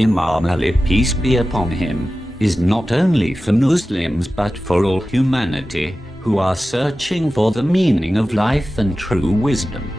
Imam Ali, peace be upon him, is not only for Muslims but for all humanity who are searching for the meaning of life and true wisdom.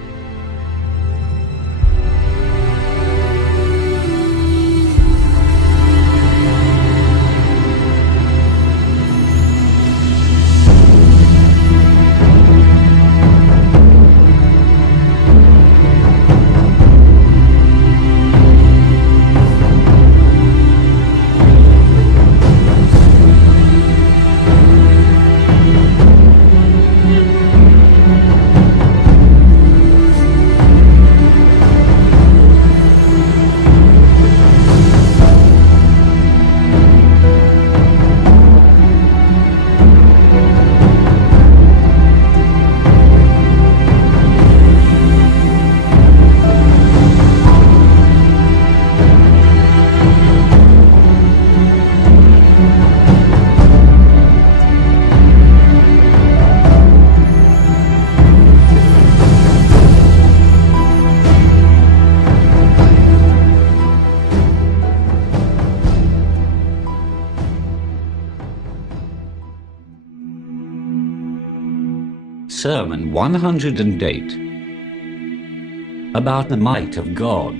Sermon 108, about the might of God.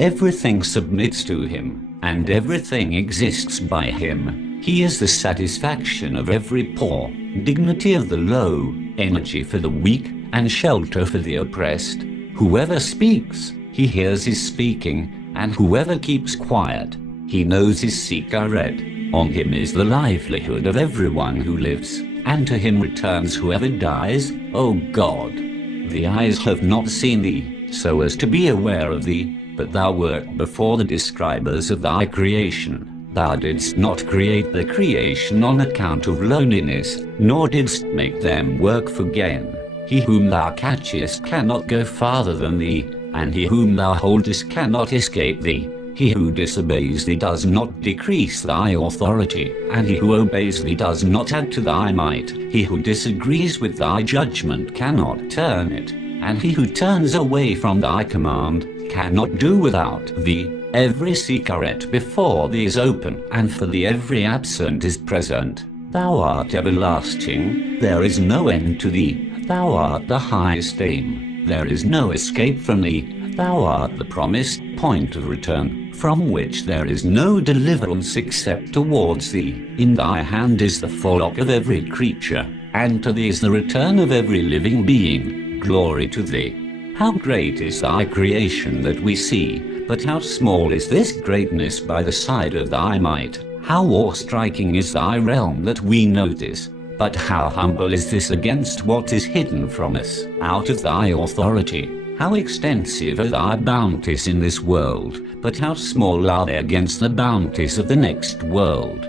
Everything submits to him, and everything exists by him. He is the satisfaction of every poor, dignity of the low, energy for the weak, and shelter for the oppressed. Whoever speaks, he hears his speaking, and whoever keeps quiet, he knows his secret. On him is the livelihood of everyone who lives, and to him returns whoever dies, O God. The eyes have not seen thee, so as to be aware of thee, but thou wert before the describers of thy creation. Thou didst not create the creation on account of loneliness, nor didst make them work for gain. He whom thou catchest cannot go farther than thee, and he whom thou holdest cannot escape thee. He who disobeys thee does not decrease thy authority, and he who obeys thee does not add to thy might. He who disagrees with thy judgment cannot turn it, and he who turns away from thy command cannot do without thee. Every secret before thee is open, and for thee every absent is present. Thou art everlasting, there is no end to thee. Thou art the highest aim, there is no escape from thee. Thou art the promised point of return, from which there is no deliverance except towards thee. In thy hand is the forelock of every creature, and to thee is the return of every living being. Glory to thee. How great is thy creation that we see, but how small is this greatness by the side of thy might. How awe-striking is thy realm that we notice, but how humble is this against what is hidden from us. Out of thy authority, how extensive are thy bounties in this world, but how small are they against the bounties of the next world.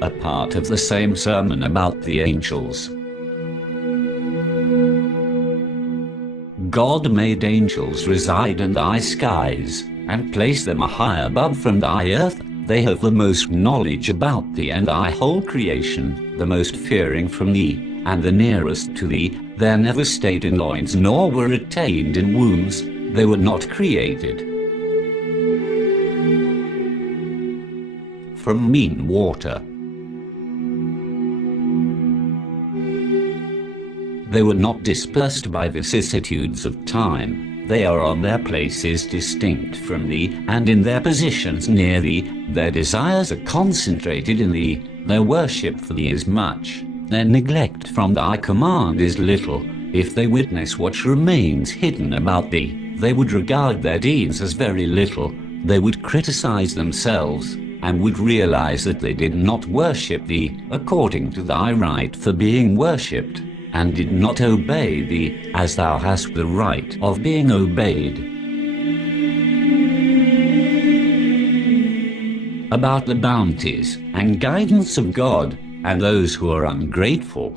A part of the same sermon about the angels. God made angels reside in thy skies, and placed them high above from thy earth. They have the most knowledge about thee and thy whole creation, the most fearing from thee, and the nearest to thee. They never stayed in loins nor were retained in wombs, they were not created from mean water. They were not dispersed by vicissitudes of time. They are on their places distinct from thee, and in their positions near thee. Their desires are concentrated in thee, their worship for thee is much, their neglect from thy command is little. If they witness what remains hidden about thee, they would regard their deeds as very little. They would criticize themselves, and would realize that they did not worship thee according to thy right for being worshipped, and did not obey thee as thou hast the right of being obeyed. About the bounties and guidance of God and those who are ungrateful.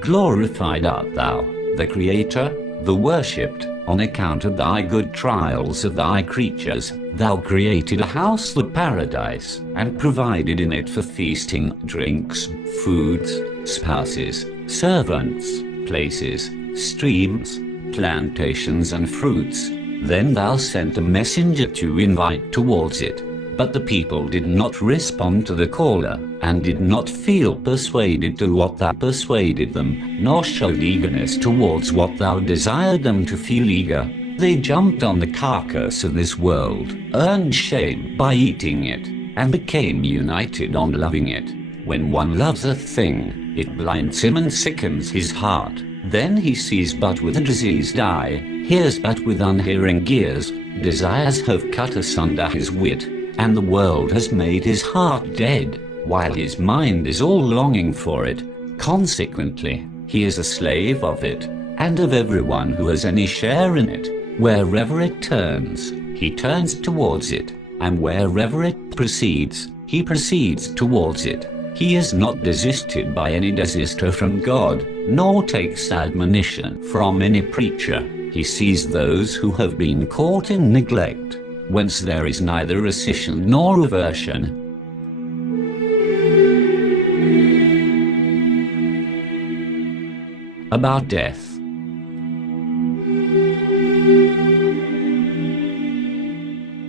Glorified art thou, the Creator, the worshipped, On account of thy good trials of thy creatures, thou created a house, the paradise, and provided in it for feasting, drinks, foods, spouses, servants, places, streams, plantations and fruits. Then thou sent a messenger to invite towards it. But the people did not respond to the caller, and did not feel persuaded to what thou persuaded them, nor showed eagerness towards what thou desired them to feel eager. They jumped on the carcass of this world, earned shame by eating it, and became united on loving it. When one loves a thing, it blinds him and sickens his heart. Then he sees but with a diseased eye, hears but with unhearing ears. Desires have cut asunder his wit, and the world has made his heart dead, while his mind is all longing for it. Consequently, he is a slave of it, and of everyone who has any share in it. Wherever it turns, he turns towards it, and wherever it proceeds, he proceeds towards it. He is not desisted by any desister from God, nor takes admonition from any preacher. He sees those who have been caught in neglect, whence there is neither rescission nor reversion. About death.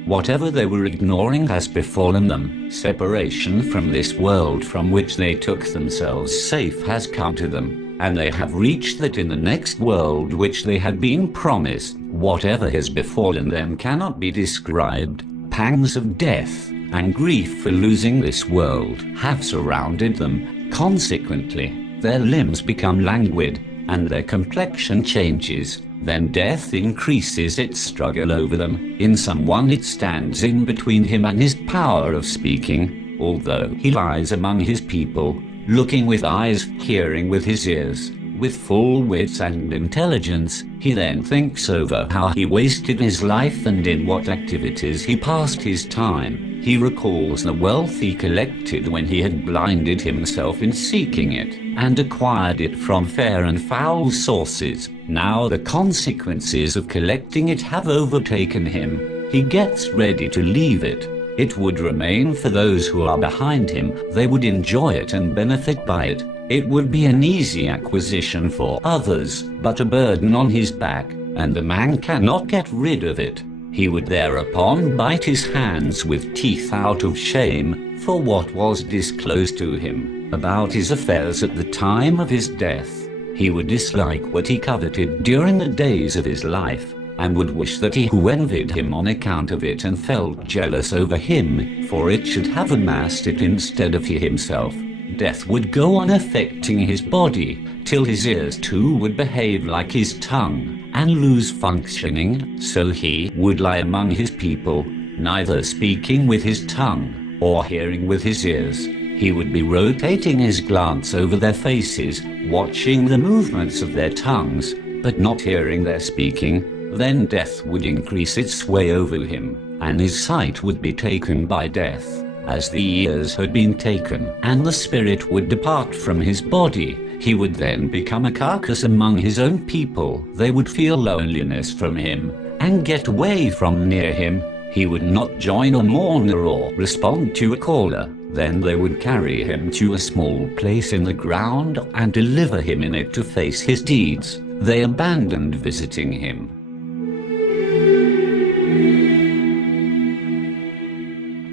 Whatever they were ignoring has befallen them. Separation from this world from which they took themselves safe has come to them, and they have reached that in the next world which they had been promised. Whatever has befallen them cannot be described. Pangs of death and grief for losing this world have surrounded them. Consequently, their limbs become languid, and their complexion changes. Then death increases its struggle over them. In someone it stands in between him and his power of speaking, although he lies among his people, looking with eyes, hearing with his ears, with full wits and intelligence. He then thinks over how he wasted his life and in what activities he passed his time. He recalls the wealth he collected when he had blinded himself in seeking it, and acquired it from fair and foul sources. Now the consequences of collecting it have overtaken him. He gets ready to leave it. It would remain for those who are behind him. They would enjoy it and benefit by it. It would be an easy acquisition for others, but a burden on his back, and the man cannot get rid of it. He would thereupon bite his hands with teeth out of shame for what was disclosed to him about his affairs at the time of his death. He would dislike what he coveted during the days of his life, and would wish that he who envied him on account of it and felt jealous over him for it should have amassed it instead of he himself. Death would go on affecting his body, till his ears too would behave like his tongue, and lose functioning, so he would lie among his people, neither speaking with his tongue, or hearing with his ears. He would be rotating his glance over their faces, watching the movements of their tongues, but not hearing their speaking. Then death would increase its sway over him, and his sight would be taken by death, as the ears had been taken, and the spirit would depart from his body. He would then become a carcass among his own people. They would feel loneliness from him, and get away from near him. He would not join a mourner or respond to a caller. Then they would carry him to a small place in the ground, and deliver him in it to face his deeds. They abandoned visiting him.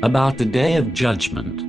About the Day of Judgment.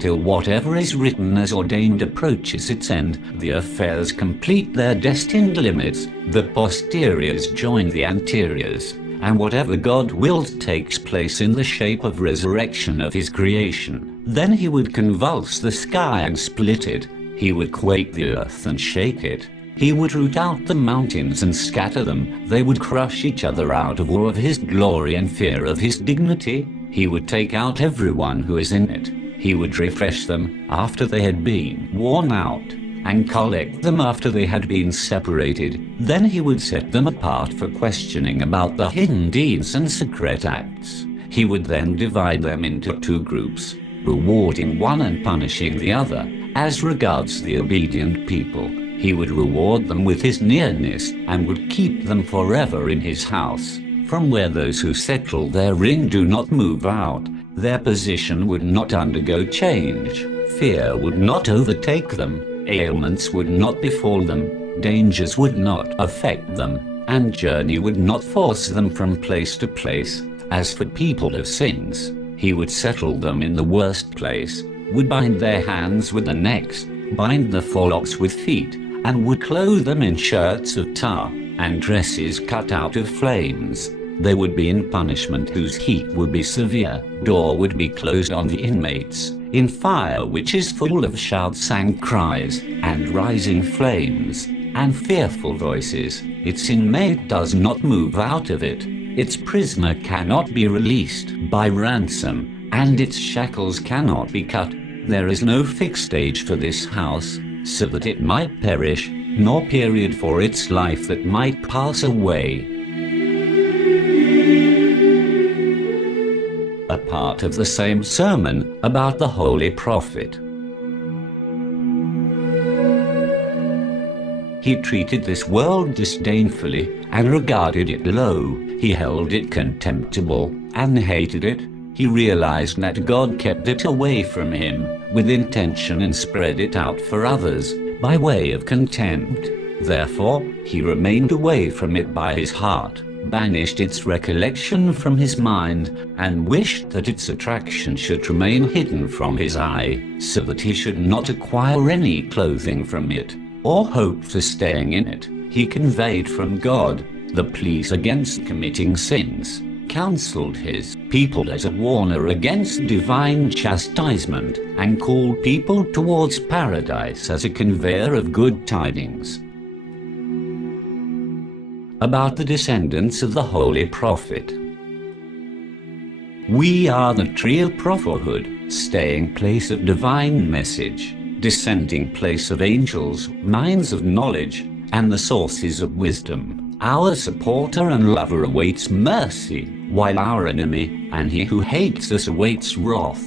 Till whatever is written as ordained approaches its end, the affairs complete their destined limits, the posteriors join the anteriors, and whatever God willed takes place in the shape of resurrection of his creation. Then he would convulse the sky and split it. He would quake the earth and shake it. He would root out the mountains and scatter them. They would crush each other out of awe of his glory and fear of his dignity. He would take out everyone who is in it. He would refresh them after they had been worn out, and collect them after they had been separated. Then he would set them apart for questioning about the hidden deeds and secret acts. He would then divide them into two groups, rewarding one and punishing the other. As regards the obedient people, He would reward them with his nearness, and would keep them forever in his house, from where those who settle therein do not move out. Their position would not undergo change, fear would not overtake them, ailments would not befall them, dangers would not affect them, and journey would not force them from place to place. As for people of sins, he would settle them in the worst place, would bind their hands with the necks, bind the forelocks with feet, and would clothe them in shirts of tar, and dresses cut out of flames. They would be in punishment whose heat would be severe, door would be closed on the inmates, in fire which is full of shouts and cries, and rising flames, and fearful voices. Its inmate does not move out of it, its prisoner cannot be released by ransom, and its shackles cannot be cut. There is no fixed age for this house, so that it might perish, nor period for its life that might pass away. A part of the same sermon about the Holy Prophet. He treated this world disdainfully, and regarded it low. He held it contemptible, and hated it. He realized that God kept it away from him, with intention, and spread it out for others, by way of contempt. Therefore, he remained away from it by his heart, banished its recollection from his mind, and wished that its attraction should remain hidden from his eye, so that he should not acquire any clothing from it, or hope for staying in it. He conveyed from God the pleas against committing sins, counseled his people as a warner against divine chastisement, and called people towards paradise as a conveyor of good tidings. About the descendants of the Holy Prophet. We are the tree of prophethood, staying place of divine message, descending place of angels, minds of knowledge, and the sources of wisdom. Our supporter and lover awaits mercy, while our enemy, and he who hates us, awaits wrath.